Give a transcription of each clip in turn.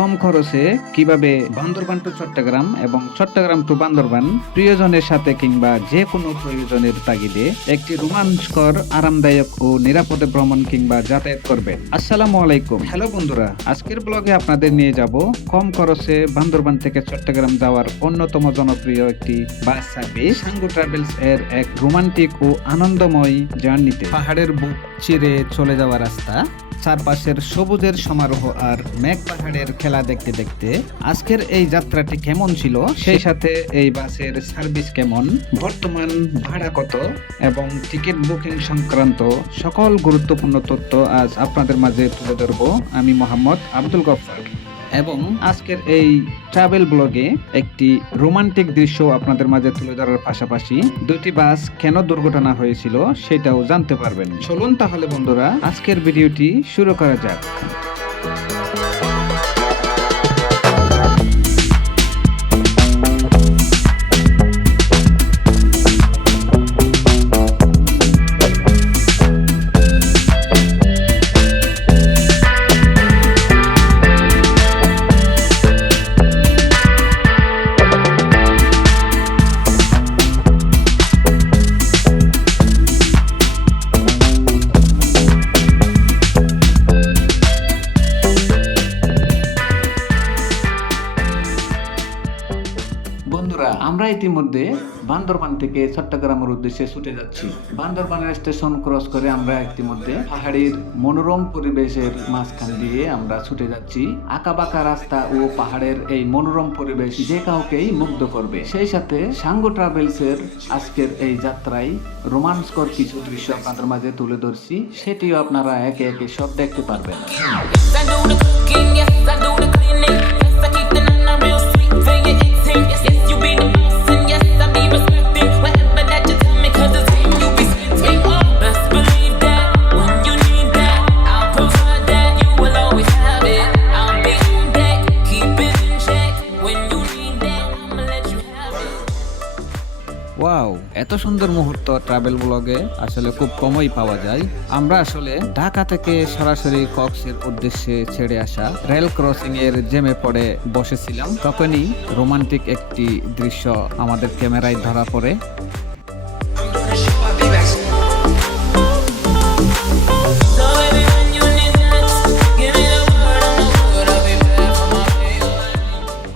কম খরচে কিভাবে বান্দরবান টু চট্টগ্রাম এবং চট্টগ্রাম টু বান্দরবান প্রিয়জনের সাথে কিংবা যে কোনো প্রয়োজনের তাগিদে একটি রোমাঞ্চকর, আরামদায়ক ও নিরাপদে ভ্রমণ কিংবা যাতায়াত করবেন। আসসালামু আলাইকুম। হ্যালো বন্ধুরা, আজকের ব্লগে আপনাদের নিয়ে যাব কম খরচে বান্দরবান থেকে চট্টগ্রাম যাওয়ার অন্যতম জনপ্রিয় একটি বাস সার্ভিস সাঙ্গু ট্রাভেলস এর এক রোমান্টিক ও আনন্দময় জার্নিতে। পাহাড়ের বুক চিরে চলে যাওয়া রাস্তা, চারপাশের সবুজের সমারোহ আর মেঘ পাহাড়ের খেলা দেখতে দেখতে আজকের এই যাত্রাটি কেমন ছিল, সেই সাথে এই বাসের সার্ভিস কেমন, বর্তমান ভাড়া কত এবং টিকিট বুকিং সংক্রান্ত সকল গুরুত্বপূর্ণ তথ্য আজ আপনাদের মাঝে তুলে ধরবো আমি মোহাম্মদ আব্দুল গফফার। এবং আজকের এই ট্রাভেল ব্লগে একটি রোমান্টিক দৃশ্য আপনাদের মাঝে তুলে ধরার পাশাপাশি দুটি বাস কেন দুর্ঘটনা হয়েছিল সেটাও জানতে পারবেন। চলুন তাহলে বন্ধুরা আজকের ভিডিওটি শুরু করা যাক। বন্ধুরা, আমরা ইতিমধ্যে বান্দরবান থেকে চট্টগ্রামের উদ্দেশ্যে ছুটে যাচ্ছি। বান্দরবানের স্টেশন ক্রস করে আমরা ইতিমধ্যে পাহাড়ের মনোরম পরিবেশের মাঝখান দিয়ে আমরা ছুটে যাচ্ছি। আঁকাবাঁকা রাস্তা ও পাহাড়ের এই মনোরম পরিবেশ যে কাউকেই মুগ্ধ করবে। সেই সাথে সাঙ্গু ট্রাভেলস এর আজকের এই যাত্রায় রোমাঞ্চকর কিছু দৃশ্য আপনাদের মাঝে তুলে ধরছি, সেটিও আপনারা একে একে সব দেখতে পারবেন। ওয়াও, এত সুন্দর মুহূর্ত ট্রাভেল ব্লগে আসলে খুব কমই পাওয়া যায়। আমরা আসলে ঢাকা থেকে সরাসরি কক্সের উদ্দেশ্যে ছেড়ে আসা রেল ক্রসিং এর জেমে পড়ে বসেছিলাম। তখনই রোমান্টিক একটি দৃশ্য আমাদের ক্যামেরায় ধরা পড়ে।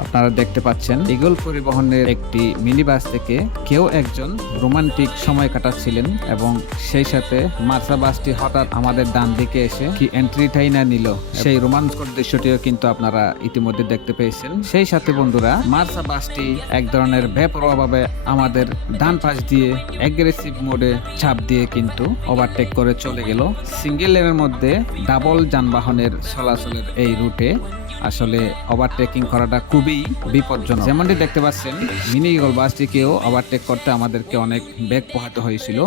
আপনারা দেখতে পাচ্ছেন ইগল পরিবহনের একটি মিনি বাস থেকে কেউ একজন রোমান্টিক সময় কাটাচ্ছিলেন এবং সেই সাথে মার্সা বাসটি হঠাৎ আমাদের ডান দিকে এসে কি এন্ট্রিটাই না নিল, সেই রোমাঞ্চকর দৃশ্যটিও কিন্তু আপনারা ইতিমধ্যে দেখতে পেয়েছেন। সেই সাথে বন্ধুরা, মার্সা বাসটি এক ধরনের বেপরোয়াভাবে আমাদের ডান পাশ দিয়ে অ্যাগ্রেসিভ মোডে চাপ দিয়ে কিন্তু ওভারটেক করে চলে গেল। সিঙ্গেল লেনের মধ্যে ডাবল যানবাহনের চলাচলের এই রুটে আসলে ওভারটেকিং করাটা খুবই বিপজ্জনক। যেমনটি দেখতে পাচ্ছেন, মিনি ইগল বাসটিকেও ওভারটেক করতে আমাদেরকে অনেক বেগ পোহাতে হয়েছিল।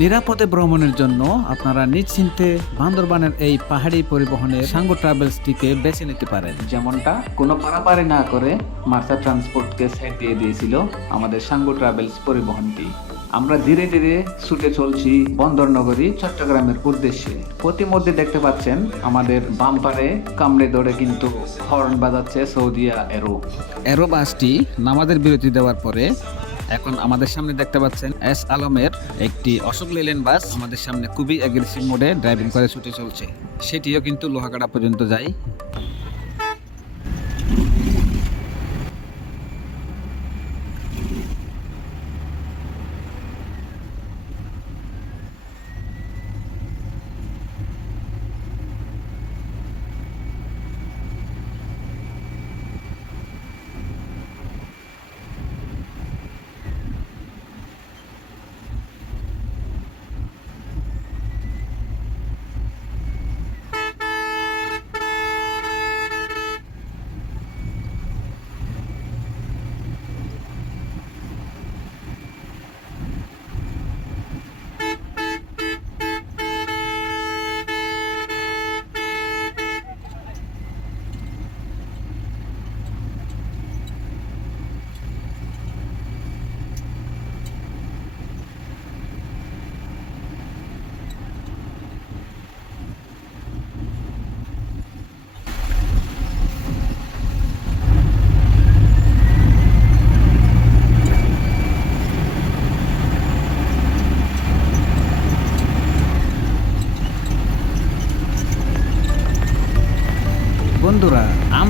নিরাপদে ভ্রমণের জন্য আপনারা নিশ্চিন্তে বান্দরবানের এই পাহাড়ি পরিবহনের সাঙ্গু ট্রাভেলসটিকে বেছে নিতে পারেন। যেমনটা কোনো পারাপারে না করে মার্সা ট্রান্সপোর্টকে সাইড দিয়ে দিয়েছিল আমাদের সাঙ্গু ট্রাভেলস পরিবহনটি। আমরা ধীরে ধীরে ছুটে চলছি বন্দরনগরী চট্টগ্রামের উদ্দেশ্যে। প্রতিমধ্যে দেখতে পাচ্ছেন আমাদের বাম্পারে কামড়ে ধরে কিন্তু হর্ন বাজাচ্ছে সৌদিয়া এরো বাসটি নামাজের বিরতি দেওয়ার পরে এখন আমাদের সামনে দেখতে পাচ্ছেন এস আলমের একটি অশোক লেল্যান্ড বাস আমাদের সামনে খুবই অ্যাগ্রেসিভ মোডে ড্রাইভিং করে ছুটে চলছে। সেটিও কিন্তু লোহাগাড়া পর্যন্ত যায়।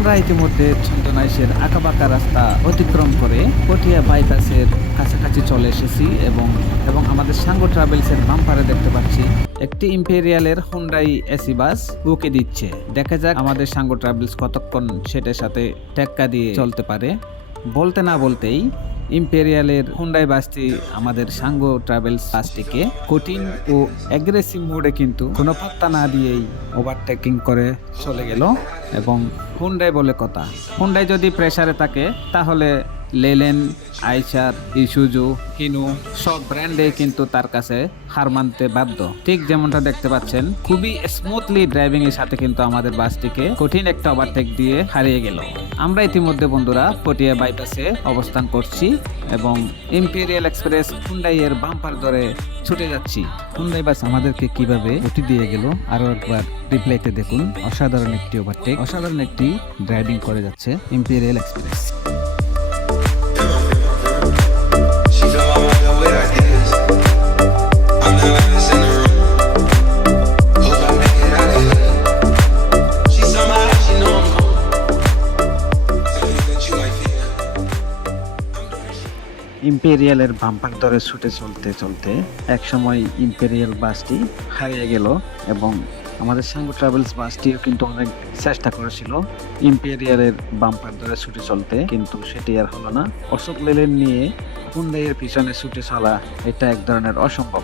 আমরা ইতিমধ্যে ছন্দনাইশের আঁকাবাঁকা রাস্তা অতিক্রম করে পটিয়া বাইপাসের কাছাকাছি চলে এসেছি এবং আমাদের সাঙ্গো ট্রাভেলসের বাম্পারে দেখতে পাচ্ছি একটি ইম্পেরিয়ালের হুন্ডাই এসি বাস উকে দিচ্ছে। দেখা যাক আমাদের সাঙ্গো ট্রাভেলস কতক্ষণ সেটার সাথে টেক্কা দিয়ে চলতে পারে। বলতে না বলতেই ইম্পেরিয়ালের হুন্ডাই বাসটি আমাদের সাঙ্গো ট্রাভেলস বাসটিকে কঠিন ও অ্যাগ্রেসিভ মোডে কিন্তু কোনো পাত্তা না দিয়েই ওভারটেকিং করে চলে গেল। এবং হুন্ডাই বলে কথা, হুন্ডাই যদি প্রেসারে থাকে তাহলে লেলেন, আইচার, ইসুজু, হিনু সব ব্র্যান্ডে কিন্তু তার কাছে হার মানতে বাধ্য। ঠিক যেমনটা দেখতে পাচ্ছেন, খুবই স্মুথলি ড্রাইভিং এর সাথে কিন্তু আমাদের বাসটিকে কঠিন একটা ওভারটেক দিয়ে হারিয়ে গেল। আমরা ইতিমধ্যে বন্ধুরা পটিয়া বাইপাসে অবস্থান করছি এবং ইম্পেরিয়াল এক্সপ্রেস হুন্ডাই এর বাম্পার ধরে ছুটে যাচ্ছি। হুন্ডাই বাস আমাদেরকে কিভাবে উঠে দিয়ে গেল আরো একবার রিপ্লাইতে দেখুন। অসাধারণ একটি ওভারটেক, অসাধারণ একটি ড্রাইভিং করে যাচ্ছে ইম্পেরিয়াল এক্সপ্রেস। ইম্পেরিয়ালের বাম্পার ধরে ছুটে চলতে চলতে একসময় ইম্পেরিয়াল বাসটি হারিয়ে গেল এবং আমাদের সাঙ্গো ট্রাভেলস বাসটিও কিন্তু অনেক চেষ্টা করেছিল ইম্পেরিয়ালের বাম্পার ধরে ছুটে চলতে, কিন্তু সেটি আর হলো না। অশোক লেলেন নিয়ে হুন্ডাইয়ের পিছনে ছুটে চলা এটা এক ধরনের অসম্ভব।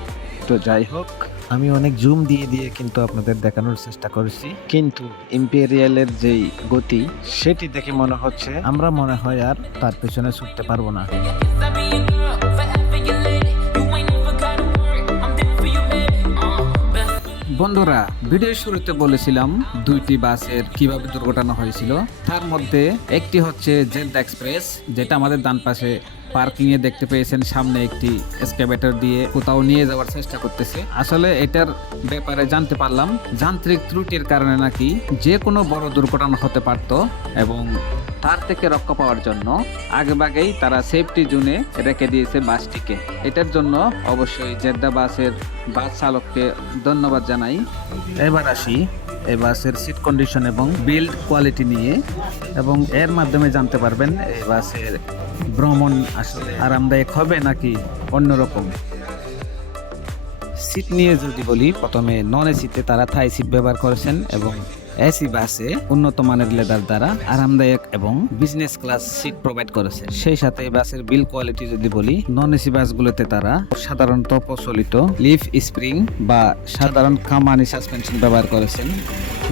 তো যাই হোক, আমি অনেক জুম দিয়ে কিন্তু আপনাদের দেখানোর চেষ্টা করেছি, কিন্তু ইম্পেরিয়ালের যেই গতি সেটি দেখে মনে হচ্ছে আমরা মনে হয় আর তার পেছনে ছুটতে পারবো না। বন্ধুরা, ভিডিওর শুরুতে বলেছিলাম দুইটি বাসের কিভাবে দুর্ঘটনা হয়েছিল। তার মধ্যে একটি হচ্ছে জেদ্দা এক্সপ্রেস, যেটা আমাদের ডান পাশে পার্কিং এ দেখতে পেয়েছেন, সামনে একটি এক্সকাভেটর দিয়ে কোথাও নিয়ে যাওয়ার চেষ্টা করতেছে। আসলে এটার ব্যাপারে জানতে পারলাম যান্ত্রিক ত্রুটির কারণে নাকি যে কোনো বড় দুর্ঘটনা হতে পারত এবং তার থেকে রক্ষা পাওয়ার জন্য আগেভাগেই তারা সেফটি জোনে রেখে দিয়েছে বাসটিকে। এটার জন্য অবশ্যই জেদ্দা বাসের বাস চালককে ধন্যবাদ জানাই। এবার আসি এই বাসের সিট কন্ডিশন এবং বিল্ড কোয়ালিটি নিয়ে, এবং এর মাধ্যমে জানতে পারবেন এই বাসের ভ্রমণ আসলে আরামদায়ক হবে নাকি অন্যরকম। সিট নিয়ে যদি বলি, প্রথমে নন এসিতে তারা থাই সিট ব্যবহার করেছেন এবং এসি বাসে উন্নত মানের লেদার দ্বারা আরামদায়ক এবং বিজনেস ক্লাস সিট প্রোভাইড করেছে। সেই সাথে বাসের বিল কোয়ালিটি যদি বলি, নন এসি বাসগুলোতে তারা সাধারণত প্রচলিত লিফ স্প্রিং বা সাধারণ কামানি সাসপেনশন ব্যবহার করেছেন,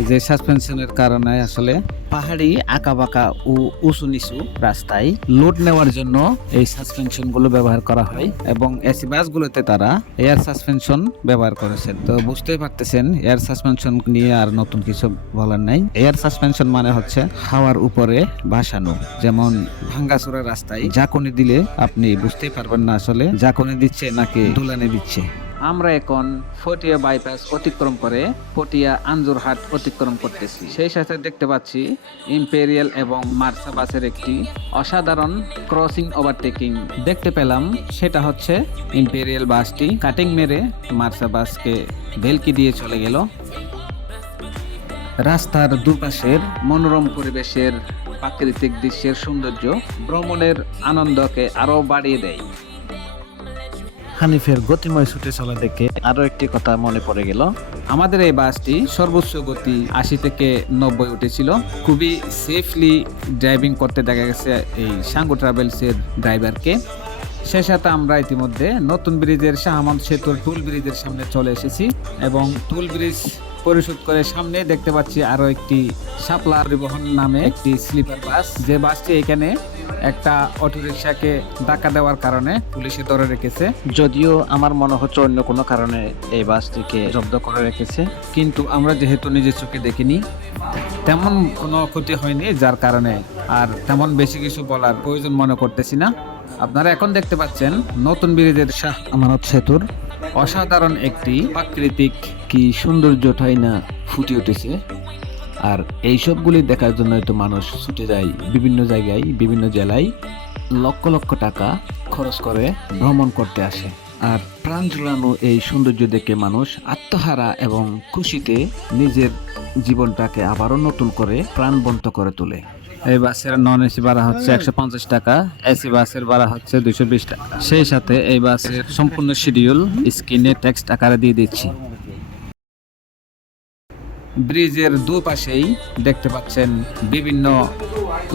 যে সাসপেনশনের কারণে আসলে পাহাড়ি আঁকাবাঁকা ও উঁচু নিচু রাস্তায় লোড নেওয়ার জন্য এই সাসপেনশন গুলো ব্যবহার করা হয়। এবং এসি বাসগুলোতে তারা এয়ার সাসপেনশন ব্যবহার করেছেন। তো বুঝতেই পারতেছেন এয়ার সাসপেনশন নিয়ে আর নতুন কিছু বলার নাই। এয়ার সাসপেনশন মানে হচ্ছে হাওয়ার উপরে ভাসানো। যেমন ভাঙ্গাচোরা রাস্তায় ঝাঁকুনি দিলে আপনি বুঝতেই পারবেন না আসলে ঝাঁকুনি দিচ্ছে নাকি দুলানি দিচ্ছে। আমরা এখন পটিয়া বাইপাস অতিক্রম করে পটিয়া আঞ্জুরহাট অতিক্রম করতেছি। সেই সাথে দেখতে পাচ্ছি ইম্পেরিয়াল এবং মার্সা বাসের একটি অসাধারণ ক্রসিং ওভারটেকিং দেখতে পেলাম। সেটা হচ্ছে ইম্পেরিয়াল বাসটি কাটিং মেরে মার্সা বাসকে ভেলকি দিয়ে চলে গেল। রাস্তার দুপাশের মনোরম পরিবেশের প্রাকৃতিক দৃশ্যের সৌন্দর্য ভ্রমণের আনন্দকে আরো বাড়িয়ে দেয়। হানিফের গতিময় ছুটে চলা দেখে আরো একটি কথা মনে পড়ে গেল। আমাদের এই বাসটি সর্বোচ্চ গতি 80 থেকে 90 উঠেছিল। খুবই সেফলি ড্রাইভিং করতে দেখা গেছে এই সাঙ্গো ট্রাভেলসের ড্রাইভারকে। সে সাথে আমরা ইতিমধ্যে নতুন ব্রিজের শাহ আমানত সেতুর টুল ব্রিজের সামনে চলে এসেছি এবং টুল ব্রিজ পরিশোধ করে সামনে দেখতে পাচ্ছি আরো একটি শাপলা পরিবহন নামে একটি স্লিপার বাস, যে বাসটি এখানে একটা অটোরিকশাকে ধাক্কা দেওয়ার কারণে পুলিশে ধরে রেখেছে। যদিও আমার মনে হচ্ছে অন্য কোনো কারণে এই বাসটিকে জব্দ করে রেখেছে, কিন্তু আমরা যেহেতু নিজের চোখে দেখিনি তেমন কোনো ক্ষতি হয়নি, যার কারণে আর তেমন বেশি কিছু বলার প্রয়োজন মনে করতেছি না। আপনারা এখন দেখতে পাচ্ছেন নতুন ব্রিজের শাহ আমানত সেতুর অসাধারণ একটি প্রাকৃতিক কি সৌন্দর্যটাই না ফুটে উঠেছে। আর এই সবগুলি দেখার জন্য তো মানুষ ছুটে যায় বিভিন্ন জায়গায়, বিভিন্ন জেলায় লক্ষ লক্ষ টাকা খরচ করে ভ্রমণ করতে আসে। আর প্রাণ জুড়ানো এই সৌন্দর্য দেখে মানুষ আত্মহারা এবং খুশিতে নিজের জীবনটাকে আবারও নতুন করে প্রাণবন্ত করে তোলে। এই বাসের নন এসি ভাড়া হচ্ছে 150 টাকা, এসি বাসের ভাড়া হচ্ছে 220 টাকা। সেই সাথে এই বাসের সম্পূর্ণ শিডিউল স্ক্রিনে টেক্সট আকারে দিয়ে দিচ্ছি। ব্রিজের দুপাশেই দেখতে পাচ্ছেন বিভিন্ন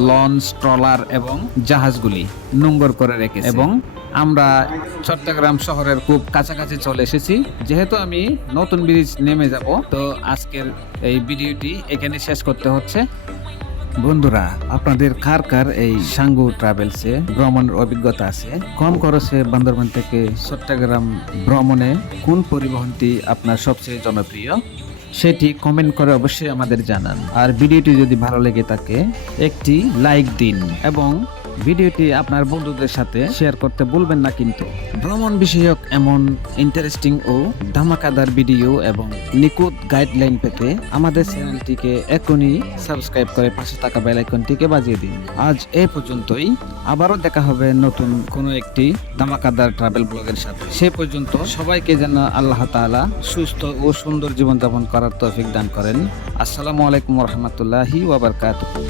লঞ্চ, ট্রলার এবং জাহাজগুলি নোঙ্গর করে রেখেছে এবং আমরা চট্টগ্রাম শহরের খুব কাছাকাছি চলে এসেছি। যেহেতু আমি নতুন ব্রিজ নেমে যাব, তো আজকের এই ভিডিওটি এখানে শেষ করতে হচ্ছে। বন্ধুরা, আপনাদের কার কার এই সাঙ্গু ট্রাভেলসে ভ্রমণের অভিজ্ঞতা আছে? কম খরচে বান্দরবান থেকে চট্টগ্রাম ভ্রমণে কোন পরিবহনটি আপনার সবচেয়ে জনপ্রিয়, সেটি কমেন্ট করে অবশ্যই আমাদের জানান। আর ভিডিওটি যদি ভালো লেগে থাকে একটি লাইক দিন এবং ভিডিওটি আপনার বন্ধুদের সাথে শেয়ার করতে ভুলবেন না কিন্তু। ভ্রমণ বিষয়ক এমন ইন্টারেস্টিং ও ধামাকাদার ভিডিও এবং নিখুঁত গাইডলাইন পেতে আমাদের চ্যানেলটিকে এখনই সাবস্ক্রাইব করে পাশে থাকা বেল আইকনটিকে বাজিয়ে দিন। আজ এই পর্যন্তই, আবারও দেখা হবে নতুন কোনো একটি ধামাকাদার ট্রাভেল ব্লগের সাথে। সে পর্যন্ত সবাইকে যেন আল্লাহ তাআলা সুস্থ ও সুন্দর জীবনযাপন করার তৌফিক দান করেন। আসসালামু আলাইকুম ওয়া রাহমাতুল্লাহি ওয়া বারাকাতুহু।